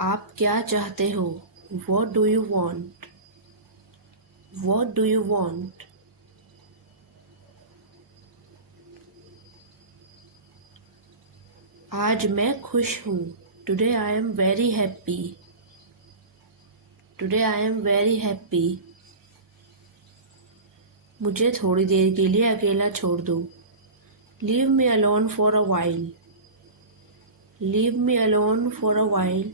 आप क्या चाहते हो? What do you want? What do you want? आज मैं खुश हूँ. Today I am very happy. Today I am very happy. मुझे थोड़ी देर के लिए अकेला छोड़ दो. Leave me alone for a while. Leave me alone for a while.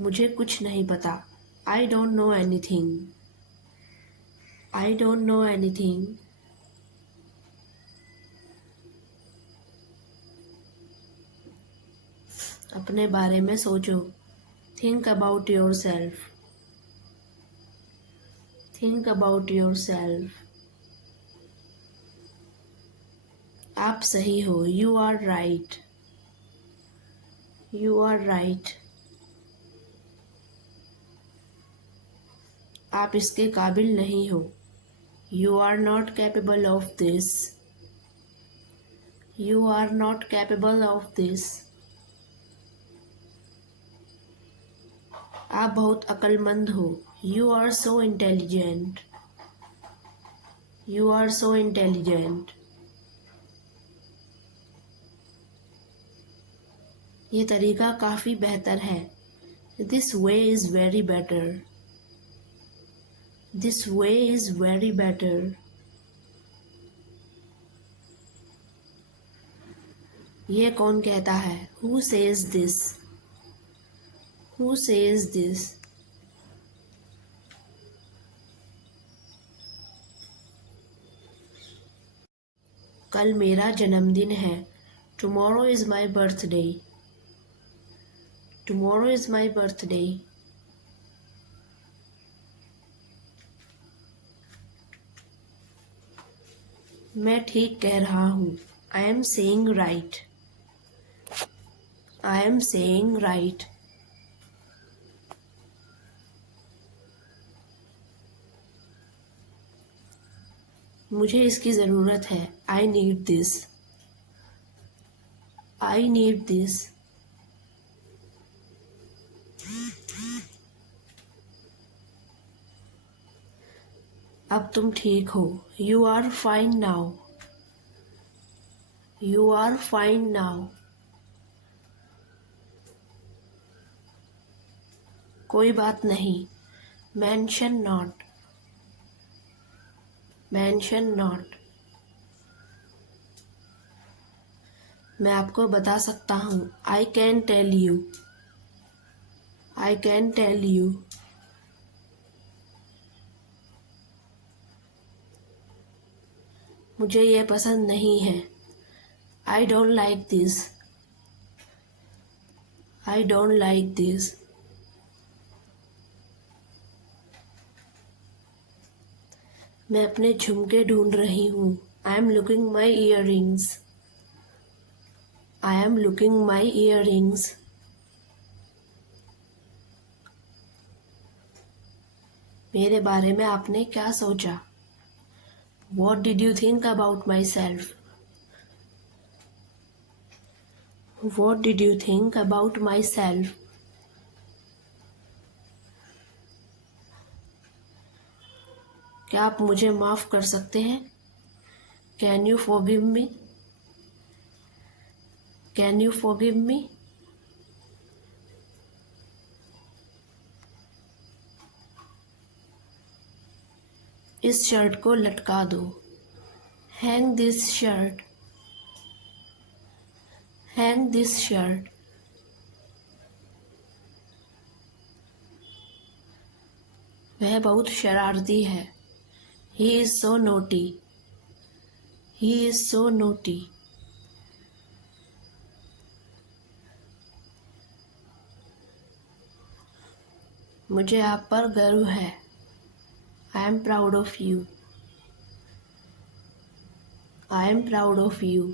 मुझे कुछ नहीं पता. I don't know anything. I don't know anything. अपने बारे में सोचो. Think about yourself. Think about yourself. आप सही हो. You are right. You are right. आप इसके काबिल नहीं हो. You are not capable of this. You are not capable of this. आप बहुत अक्लमंद हो. You are so intelligent. You are so intelligent. ये तरीका काफ़ी बेहतर है. This way is very better. This way is very better. ये कौन कहता है? Who says this? Who says this? कल मेरा जन्मदिन है. Tomorrow is my birthday. Tomorrow is my birthday. मैं ठीक कह रहा हूँ. I am saying right. I am saying right. मुझे इसकी ज़रूरत है. I need this. I need this. अब तुम ठीक हो. You are fine now. You are fine now. कोई बात नहीं. Mention not. Mention not. मैं आपको बता सकता हूँ. I can tell you. I can tell you. मुझे ये पसंद नहीं है. I don't like this. I don't like this. मैं अपने झुमके ढूंढ रही हूँ. I am looking my earrings. I am looking my earrings. मेरे बारे में आपने क्या सोचा? What did you think about myself? What did you think about myself? क्या आप मुझे माफ़ कर सकते हैं? Can you forgive me? Can you forgive me? इस शर्ट को लटका दो. Hang this shirt. Hang this shirt. वह बहुत शरारती है. He is so naughty. He is so naughty. मुझे आप पर गर्व है. I am proud of you. I am proud of you.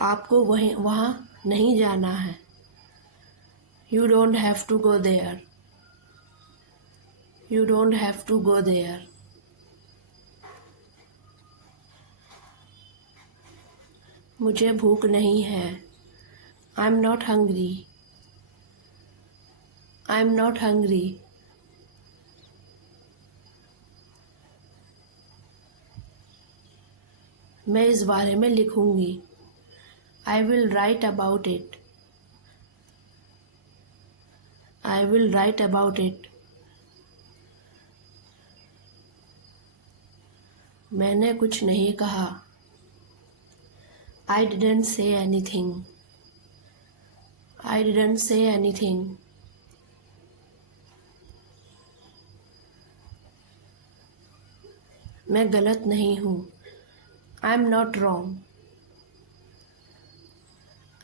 आपको वहाँ नहीं जाना है. You don't have to go there. You don't have to go there. मुझे भूख नहीं है. I'm not hungry. I'm not hungry. मैं इस बारे में लिखूंगी. I will write about it. I will write about it. मैंने कुछ नहीं कहा. I didn't say anything. I didn't say anything. मैं गलत नहीं हूँ. I'm not wrong.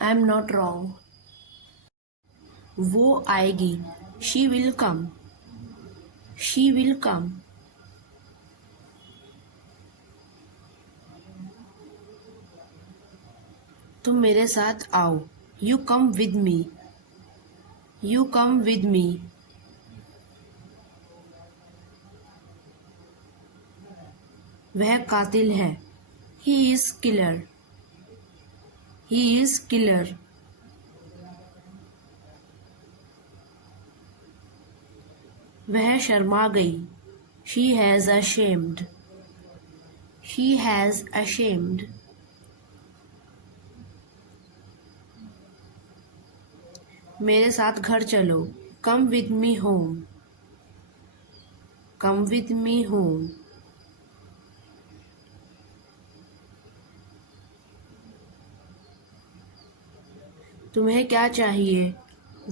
I'm not wrong. वो आएगी. She will come. She will come. तुम मेरे साथ आओ. You come with me. You come with me. वह कातिल है. He is killer. He is killer. वह शर्मा गई. She has ashamed. She has ashamed. मेरे साथ घर चलो. Come with me home. Come with me home. तुम्हें क्या चाहिए?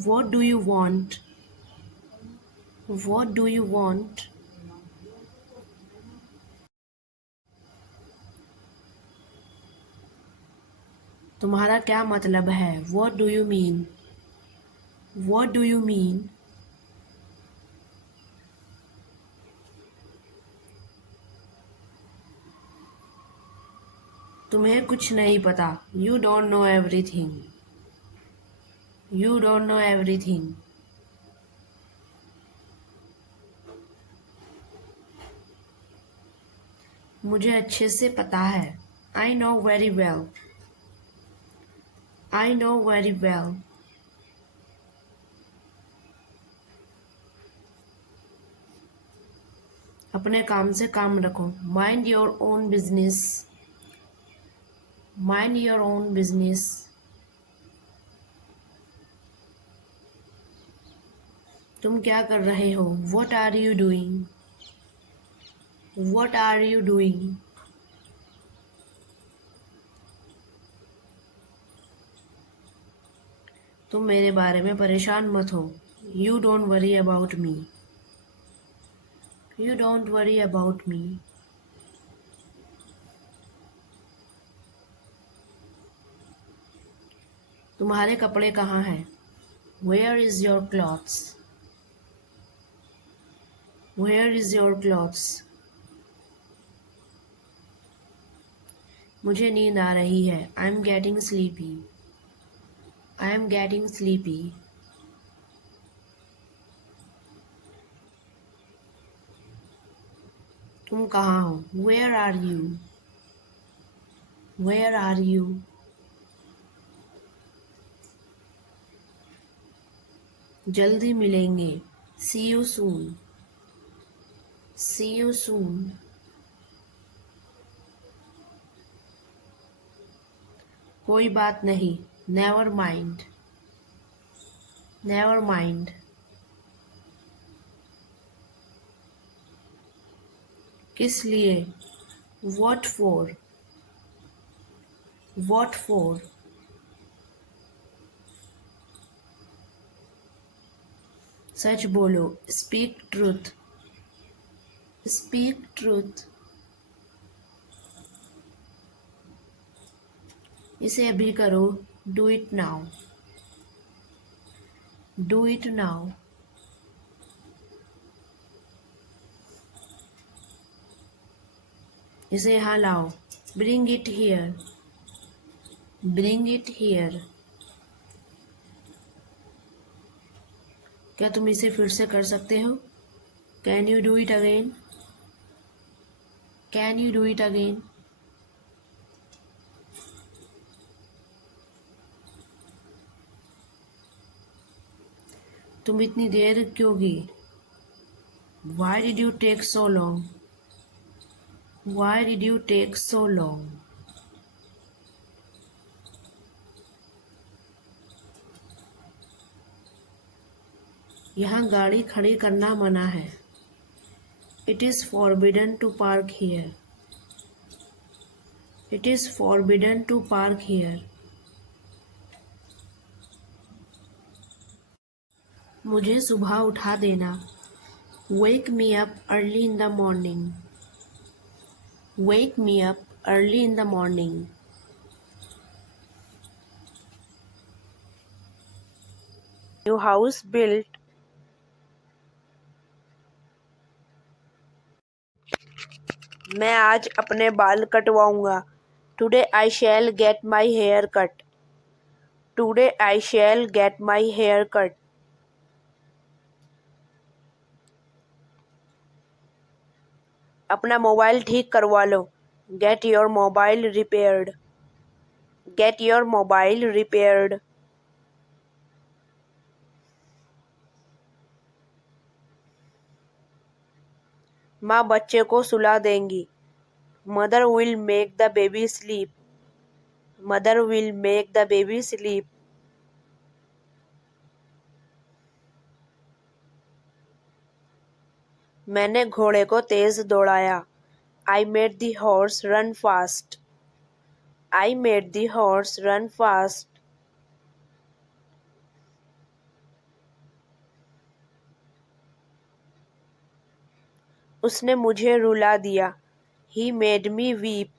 What do you want? What do you want? तुम्हारा क्या मतलब है? What do you mean? What do you mean? तुम्हें कुछ नहीं पता. You don't know everything. You don't know everything. मुझे अच्छे से पता है. I know very well. I know very well. अपने काम से काम रखो. Mind your own business. Mind your own business. तुम क्या कर रहे हो? What are you doing? What are you doing? तुम मेरे बारे में परेशान मत हो. You don't worry about me. You don't worry about me. तुम्हारे कपड़े कहाँ हैं? Where is your clothes? Where is your clothes? मुझे नींद आ रही है. I'm getting sleepy. I'm getting sleepy. तुम कहाँ हो? Where are you? Where are you? जल्दी मिलेंगे. See you soon. See you soon. कोई बात नहीं. Never mind. Never mind. किस लिए? What for? What for? सच बोलो. Speak truth. Speak truth. इसे अभी करो. Do it now. Do it now. इसे यहाँ लाओ. Bring it here. Bring it here. क्या तुम इसे फिर से कर सकते हो? Can you do it again? Can you do it again? तुम इतनी देर क्यों की? Why did you take so long? Why did you take so long? यहाँ गाड़ी खड़ी करना मना है। It is forbidden to park here. It is forbidden to park here. मुझे सुबह उठा देना। Wake me up early in the morning. Wake me up early in the morning. New house built. मैं आज अपने बाल कटवाऊंगा। Today I shall get my hair cut. Today I shall get my hair cut. अपना mobile ठीक करवा लो। Get your mobile repaired. Get your mobile repaired. माँ बच्चे को सुला देंगी। Mother will make the baby sleep. Mother will make the baby sleep. मैंने घोड़े को तेज दौड़ाया। I made the horse run fast. I made the horse run fast. उसने मुझे रुला दिया। He made me weep.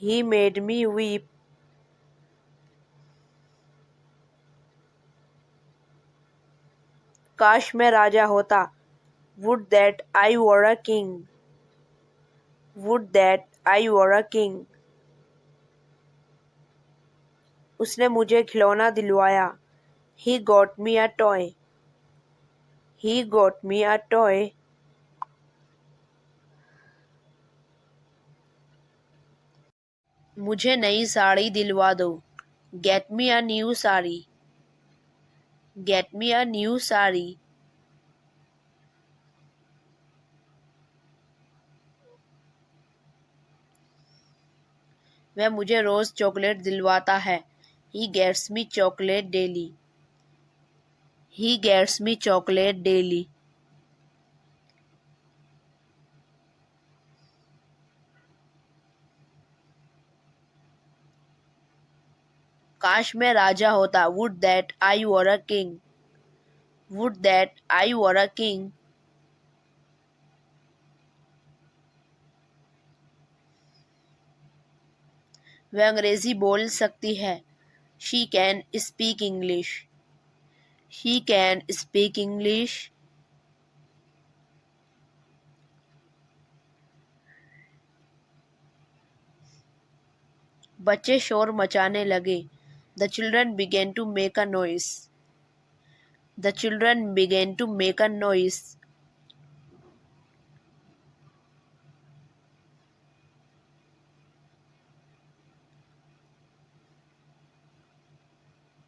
He made me weep. काश मैं राजा होता। Would that I were a king. Would that I were a king. उसने मुझे खिलौना दिलवाया। He got me a toy. He got me a toy. मुझे नई साड़ी दिलवा दो। Get me a new sari. Get me a new sari. वह मुझे रोज चॉकलेट दिलवाता है। He gets me chocolate daily. He gets me chocolate daily. काश मैं राजा होता। Would that I were a king. Would that I were a king. वह अंग्रेजी बोल सकती है। She can speak English. She can speak English. बच्चे शोर मचाने लगे। The children began to make a noise. The children began to make a noise.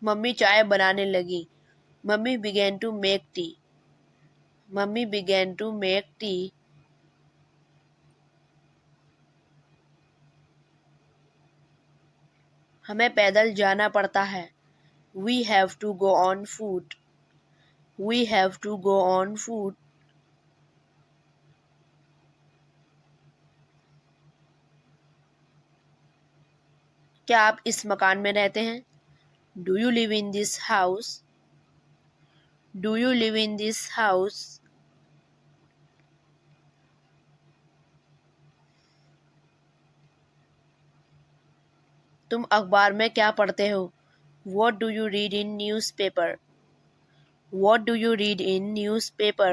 Mummy चाय बनाने लगी। Mummy began to make tea. Mummy began to make tea. हमें पैदल जाना पड़ता है। We have to go on foot. We have to go on foot. क्या आप इस मकान में रहते हैं? Do you live in this house? Do you live in this house? तुम अखबार में क्या पढ़ते हो? What do you read in newspaper? What do you read in newspaper?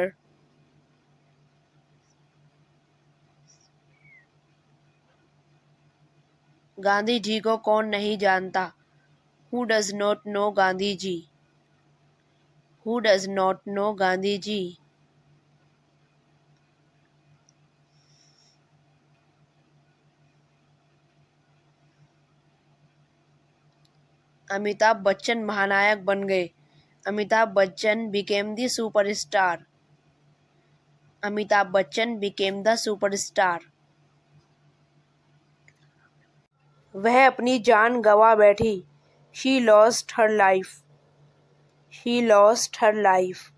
Gandhi ji को कौन नहीं जानता? Who does not know Gandhi ji? Who does not know Gandhi ji? Amitabh Bachchan महानायक बन गए। Amitabh Bachchan became the superstar. Amitabh Bachchan became the superstar. वह अपनी जान गंवा बैठी। She lost her life. She lost her life.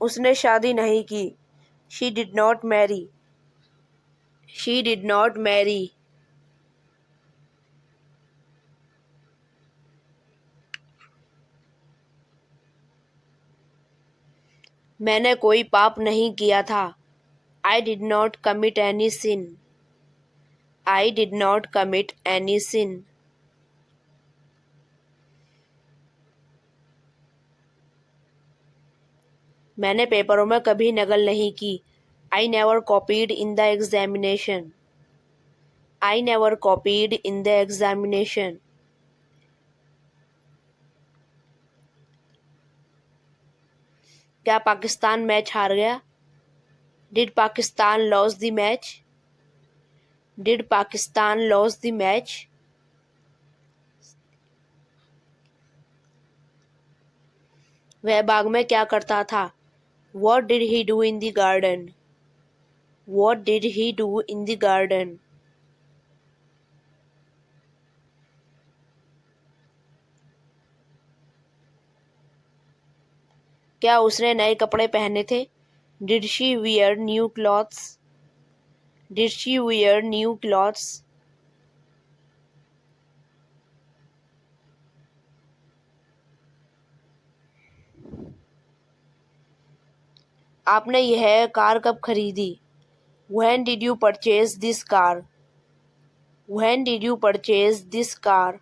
उसने शादी नहीं की। She did not marry. She did not marry. मैंने कोई पाप नहीं किया था। I did not commit any sin. I did not commit any sin. मैंने पेपरों में कभी नकल नहीं की। I never copied in the examination. I never copied in the examination. क्या पाकिस्तान मैच हार गया? Did Pakistan lose the match? Did Pakistan lose the match? वह बाग में क्या करता था? What did he do in the garden? What did he do in the garden? क्या उसने नए कपड़े पहने थे? Did she wear new clothes? Did she wear new clothes? आपने यह कार कब खरीदी? When did you purchase this car? When did you purchase this car?